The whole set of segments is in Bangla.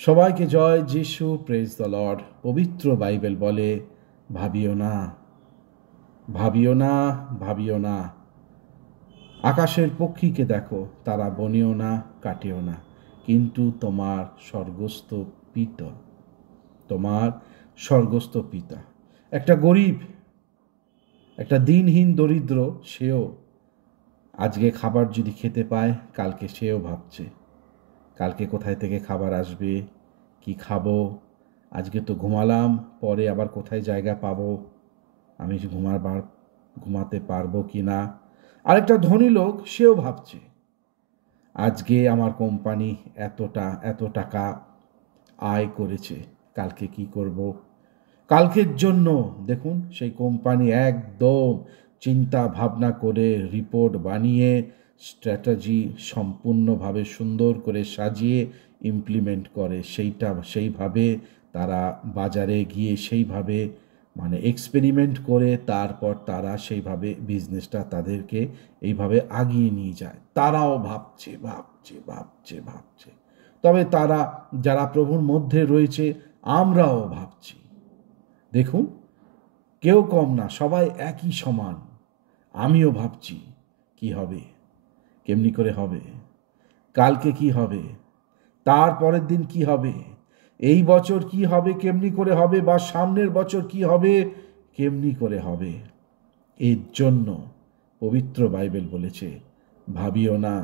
সবাইকে জয় যিশু, প্রেজ দ্য লর্ড। পবিত্র বাইবেল বলে, ভাবিও না, ভাবিও না, ভাবিও না। আকাশের পক্ষীকে দেখো, তারা বনেও না, কাটেও না, কিন্তু তোমার স্বর্গস্থ পিতা, তোমার স্বর্গস্থ পিতা। একটা গরিব, একটা দিনহীন দরিদ্র, সেও আজকে খাবার যদি খেতে পায়, কালকে সেও ভাবছে কালকে কোথায় থেকে খাবার আসবে, কি খাবো। আজকে তো ঘুমালাম, পরে আবার কোথায় জায়গা পাবো, আমি ঘুমাতে পারবো কি না। আরেকটা ধনী লোক, সেও ভাবছে আজকে আমার কোম্পানি এত টাকা আয় করেছে, কালকে কি করব। কালকের জন্য দেখুন, সেই কোম্পানি একদম চিন্তা ভাবনা করে রিপোর্ট বানিয়ে স্ট্র্যাটেজি সম্পূর্ণভাবে সুন্দর করে সাজিয়ে ইমপ্লিমেন্ট করে। সেইভাবে তারা বাজারে গিয়ে সেইভাবে এক্সপেরিমেন্ট করে তারপর তারা সেইভাবে বিজনেসটা তাদেরকে এইভাবে আগিয়ে নিয়ে যায়। তারাও ভাবছে ভাবছে ভাবছে ভাবছে তবে তারা যারা প্রভুর মধ্যে রয়েছে, আমরাও ভাবছি। দেখুন, কেউ কম না, সবাই একই সমান। আমিও ভাবছি কি হবে, কেমনি করে হবে, কালকে কি হবে, তার পরের দিন কি হবে, এই বছর কি হবে, কেমনি করে হবে, বা সামনের বছর কি হবে, কেমনি করে হবে। এর জন্য পবিত্র বাইবেল বলেছে ভাবিও না।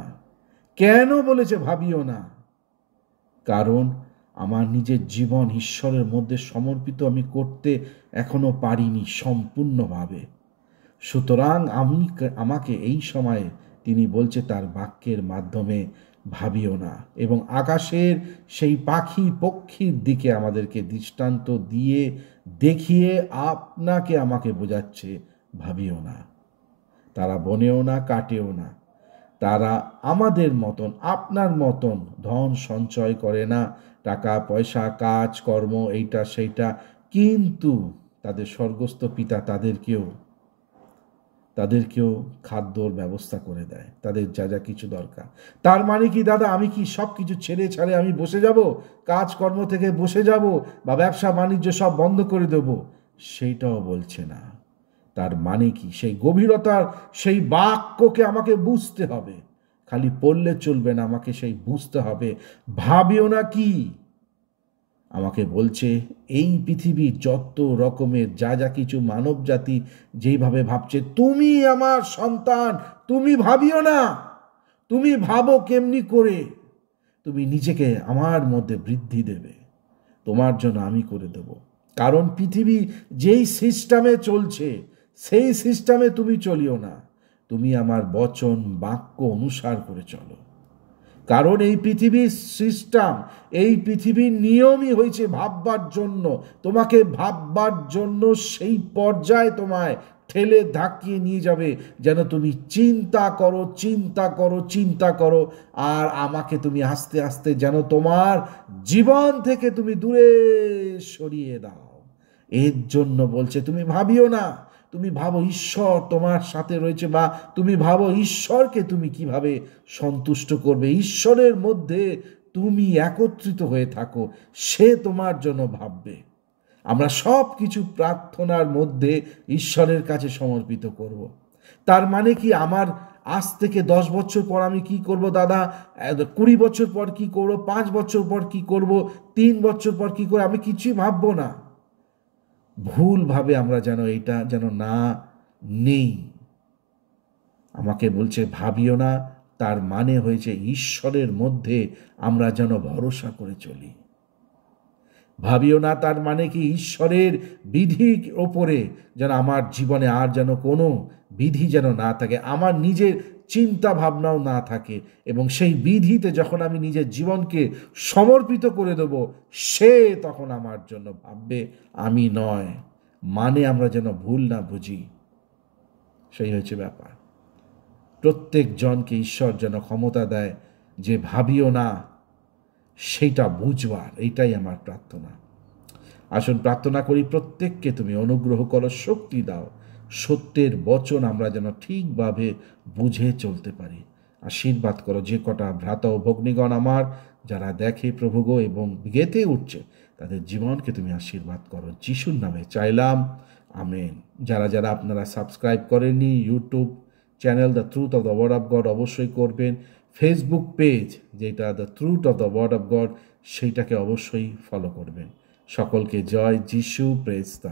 কেন বলেছে ভাবিও না? কারণ আমার নিজের জীবন ঈশ্বরের মধ্যে সমর্পিত আমি করতে এখনো পারিনি সম্পূর্ণভাবে। সুতরাং আমাকে এই সময়ে তিনি বলছে তার বাক্যের মাধ্যমে ভাবিও না, এবং আকাশের সেই পাখি পক্ষীর দিকে আমাদেরকে দৃষ্টান্ত দিয়ে দেখিয়ে আমাকে বোঝাচ্ছে ভাবিও না। তারা বনেও না, কাটেও না, তারা আমাদের মতন, আপনার মতন ধন সঞ্চয় করে না, টাকা পয়সা, কাজ কর্ম, এইটা সেইটা, কিন্তু তাদের স্বর্গস্থ পিতা তাদেরকেও খাদ্যর ব্যবস্থা করে দেয়, তাদের যা যা কিছু দরকার। তার মানে কি দাদা, আমি কি সব কিছু ছেড়ে ছাড়ে আমি বসে যাব, কাজকর্ম থেকে বসে যাব, বা ব্যবসা বাণিজ্য সব বন্ধ করে দেব? সেইটাও বলছে না। তার মানে কি, সেই গভীরতার সেই বাক্যকে আমাকে বুঝতে হবে, খালি পড়লে চলবে না, আমাকে সেই বুঝতে হবে। ভাবিও না কি আমাকে বলছে, এই পৃথিবীর যত রকমের যা যা কিছু মানব জাতি যেইভাবে ভাবছে, তুমি আমার সন্তান, তুমি ভাবিও না, তুমি ভাবো কেমনি করে তুমি নিজেকে আমার মধ্যে বৃদ্ধি দেবে, তোমার জন্য আমি করে দেব। কারণ পৃথিবী যেই সিস্টেমে চলছে, সেই সিস্টেমে তুমি চলিও না, তুমি আমার বচন বাক্য অনুসার করে চলো। কারণ এই পৃথিবীর সিস্টেম, এই পৃথিবীর নিয়মই হয়েছে ভাববার জন্য, তোমাকে ভাববার জন্য সেই পর্যায়ে তোমায় ঠেলে ধাক্কিয়ে নিয়ে যাবে যেন তুমি চিন্তা করো, চিন্তা করো, চিন্তা করো, আর আমাকে তুমি আস্তে আস্তে যেন তোমার জীবন থেকে তুমি দূরে সরিয়ে দাও। এর জন্য বলছে তুমি ভাবিও না। তুমি ভাবো ঈশ্বর তোমার সাথে রয়েছে, বা তুমি ভাবো ঈশ্বরকে তুমি কিভাবে সন্তুষ্ট করবে, ঈশ্বরের মধ্যে তুমি একত্রিত হয়ে থাকো, সে তোমার জন্য ভাববে। আমরা সব কিছু প্রার্থনার মধ্যে ঈশ্বরের কাছে সমর্পিত করব। তার মানে কি, আমার আজ থেকে 10 বছর পর আমি কি করব দাদা, 20 বছর পর কি করব, 5 বছর পর কি করব, 3 বছর পর কি করব, আমি কিছুই ভাববো না। ভুলভাবে আমরা যেন এটা যেন না নেই। আমাকে বলছে ভাবিও না, তার মানে হয়েছে ঈশ্বরের মধ্যে আমরা যেন ভরসা করে চলি। ভাবিও না তার মানে কি, ঈশ্বরের বিধির ওপরে যেন আমার জীবনে আর যেন কোনো বিধি যেন না থাকে, আমার নিজের চিন্তা ভাবনাও না থাকে, এবং সেই বিধিতে যখন আমি নিজের জীবনকে সমর্পিত করে দেব, সে তখন আমার জন্য ভাববে, আমি নয়। মানে আমরা যেন ভুল না বুঝি, সেই হয়েছে ব্যাপার। প্রত্যেক জনকে ঈশ্বর যেন ক্ষমতা দেয় যে ভাবিও না সেইটা বুঝবার, এইটাই আমার প্রার্থনা। আসুন প্রার্থনা করি, প্রত্যেককে তুমি অনুগ্রহ করো, শক্তি দাও, সত্যের বচন আমরা যেন ঠিকভাবে বুঝে চলতে পারি। আশীর্বাদ করো যে কটা ভ্রাতা ও ভগ্নীগণ আমার যারা দেখে প্রভু গো এবং গেতে উঠছে, তাদের জীবনকে তুমি আশীর্বাদ করো, যিশুর নামে চাইলাম, আমেন। যারা যারা আপনারা সাবস্ক্রাইব করেননি YouTube channel the truth of the word of God অবশ্যই করবেন। ফেসবুক পেজ যেটা the truth of the word of God, সেইটাকে অবশ্যই ফলো করবেন। সকলকে জয় যিশু, প্রেজ দ্য